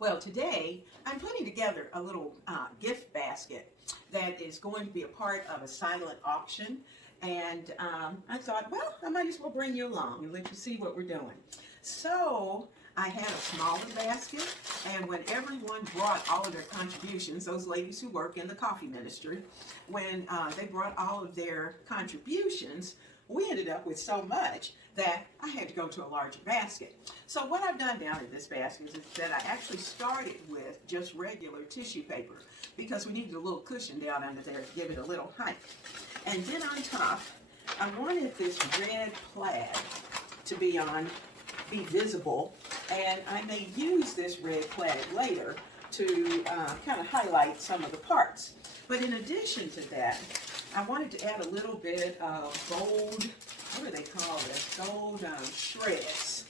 Well, today I'm putting together a little gift basket that is going to be a part of a silent auction. And I thought, well, I might as well bring you along and let you see what we're doing. So I had a smaller basket, and when everyone brought all of their contributions, those ladies who work in the coffee ministry, when they brought all of their contributions, we ended up with so much that I had to go to a larger basket. So what I've done down in this basket is that I actually started with just regular tissue paper because we needed a little cushion down under there to give it a little height. And then on top, I wanted this red plaid to be visible, and I may use this red plaid later to kind of highlight some of the parts. But in addition to that, I wanted to add a little bit of gold, what do they call this? Gold shreds.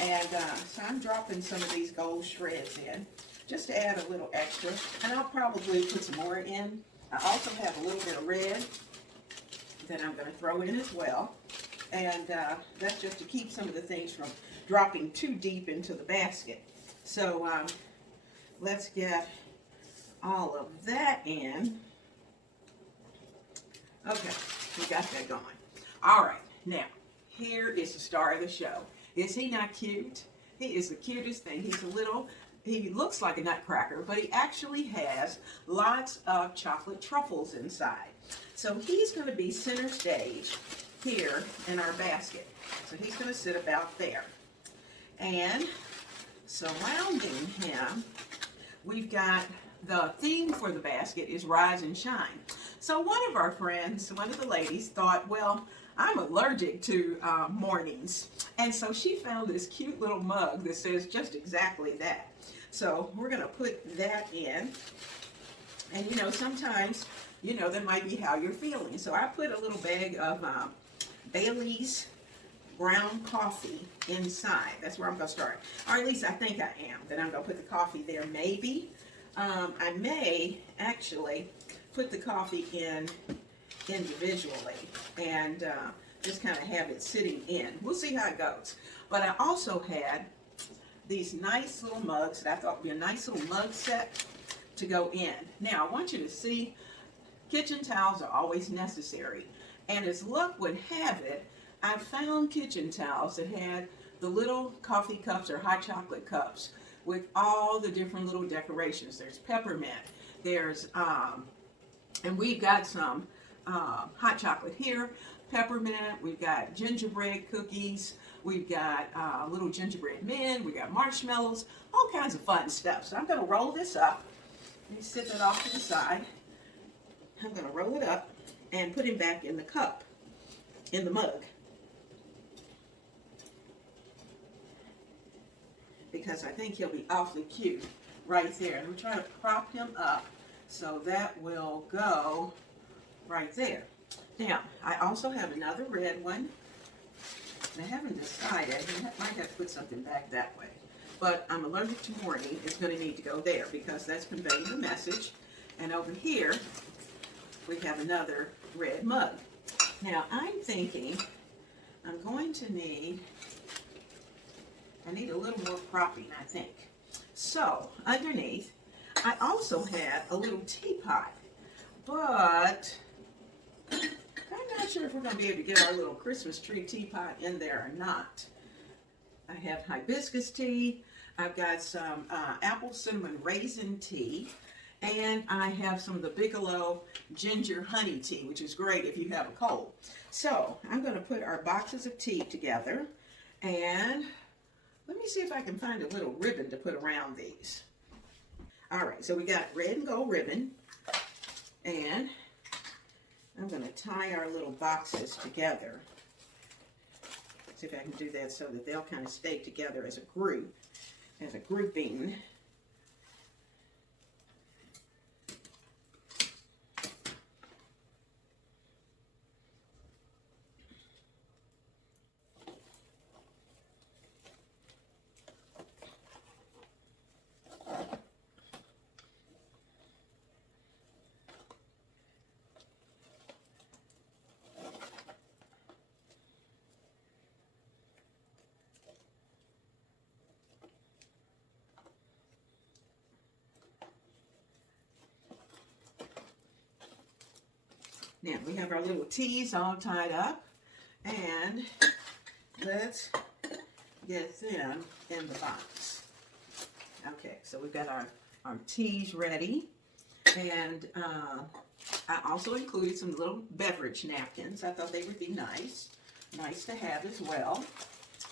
And so I'm dropping some of these gold shreds in just to add a little extra. And I'll probably put some more in. I also have a little bit of red that I'm going to throw in as well. And that's just to keep some of the things from dropping too deep into the basket. So let's get all of that in. Okay, we got that going. All right, now, here is the star of the show. Is he not cute? He is the cutest thing. He looks like a nutcracker, but he actually has lots of chocolate truffles inside. So he's going to be center stage here in our basket. So he's going to sit about there. And surrounding him, we've got the theme for the basket is Rise and Shine. So one of our friends, one of the ladies, thought, well, I'm allergic to mornings. And so she found this cute little mug that says just exactly that. So we're going to put that in. And, you know, sometimes, you know, that might be how you're feeling. So I put a little bag of Bailey's brown coffee inside. That's where I'm going to start. Or at least I think I am. Then I'm going to put the coffee there maybe. I may actually put the coffee in individually and just kind of have it sitting in. We'll see how it goes. But I also had these nice little mugs that I thought would be a nice little mug set to go in. Now, I want you to see, kitchen towels are always necessary. And as luck would have it, I found kitchen towels that had the little coffee cups or hot chocolate cups with all the different little decorations. There's peppermint, there's, and we've got some hot chocolate here, peppermint, we've got gingerbread cookies, we've got little gingerbread men, we've got marshmallows, all kinds of fun stuff. So I'm going to roll this up. Let me set that off to the side. I'm going to roll it up and put him back in the cup, in the mug. Because I think he'll be awfully cute right there. And we're trying to prop him up so that will go right there. Now, I also have another red one. I haven't decided. I might have to put something back that way. But I'm allergic to morning. It's going to need to go there because that's conveying the message. And over here, we have another red mug. Now, I'm thinking I'm going to need... I need a little more propping, I think. So, underneath, I also had a little teapot, but I'm not sure if we're going to be able to get our little Christmas tree teapot in there or not. I have hibiscus tea, I've got some apple cinnamon raisin tea, and I have some of the Bigelow ginger honey tea, which is great if you have a cold. So, I'm going to put our boxes of tea together, and let me see if I can find a little ribbon to put around these. All right, so we got red and gold ribbon, and I'm going to tie our little boxes together. See if I can do that so that they'll kind of stay together as a group, as a grouping. Now we have our little teas all tied up, and let's get them in the box. Okay, so we've got our teas ready, and I also included some little beverage napkins. I thought they would be nice to have as well.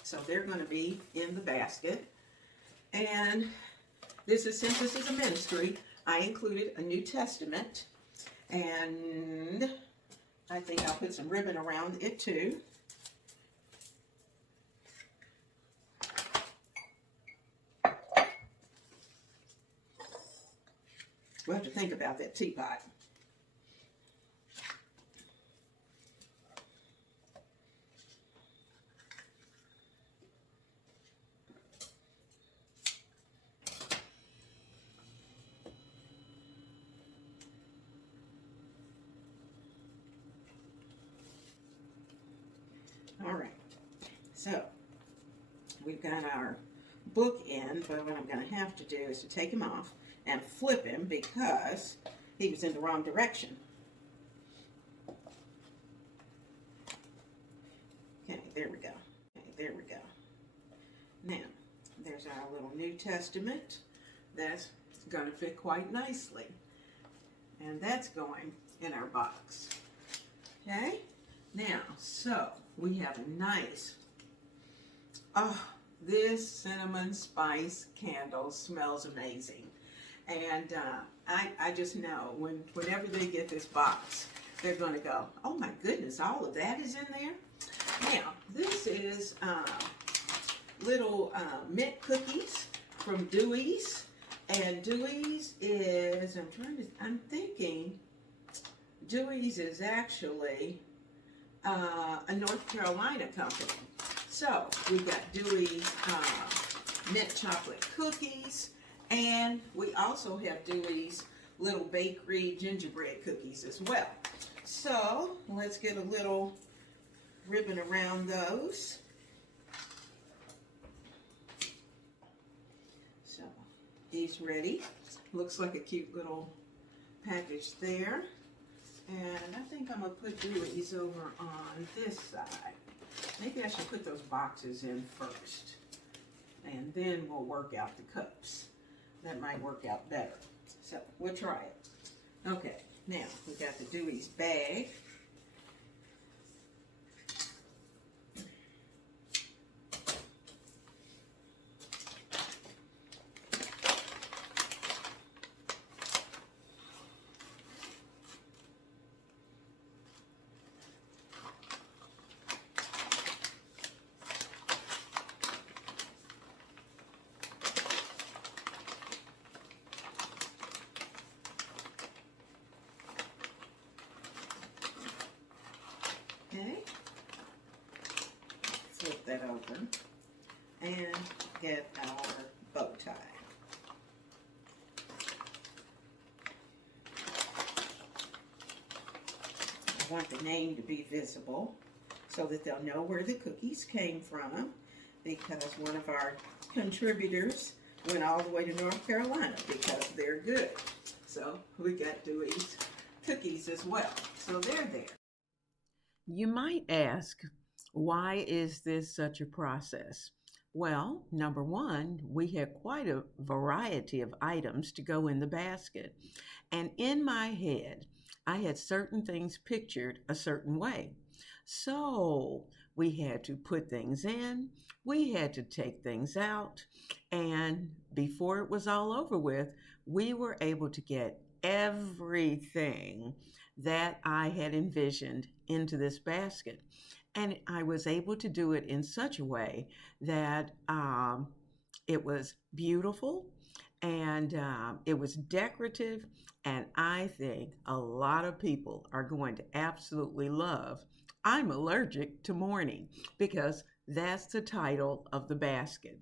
So they're going to be in the basket. And since this is a ministry, I included a New Testament, and I think I'll put some ribbon around it too. We'll have to think about that teapot. All right, so we've got our book in, but what I'm going to have to do is to take him off and flip him because he was in the wrong direction. Okay, there we go. Okay, there we go. Now, there's our little New Testament. That's going to fit quite nicely. And that's going in our box. Okay? Now, so we have a nice, this cinnamon spice candle smells amazing. And I just know whenever they get this box, they're going to go, oh my goodness, all of that is in there? Now, this is little mint cookies from Dewey's. And Dewey's is, I'm thinking Dewey's is actually a North Carolina company. So we've got Dewey's mint chocolate cookies, and we also have Dewey's little bakery gingerbread cookies as well. So let's get a little ribbon around those. So he's ready. Looks like a cute little package there. And I think I'm going to put Dewey's over on this side. Maybe I should put those boxes in first. And then we'll work out the cups. That might work out better. So we'll try it. Okay, now we got the Dewey's bag. Okay, flip that open and get our bow tie. I want the name to be visible so that they'll know where the cookies came from, because one of our contributors went all the way to North Carolina because they're good. So we got Dewey's cookies as well. So they're there. You might ask, why is this such a process? Well, number one, we had quite a variety of items to go in the basket. And in my head, I had certain things pictured a certain way. So we had to put things in, we had to take things out, and before it was all over with, we were able to get everything that I had envisioned into this basket. And I was able to do it in such a way that it was beautiful, and it was decorative, and I think a lot of people are going to absolutely love I'm Allergic to Morning, because that's the title of the basket.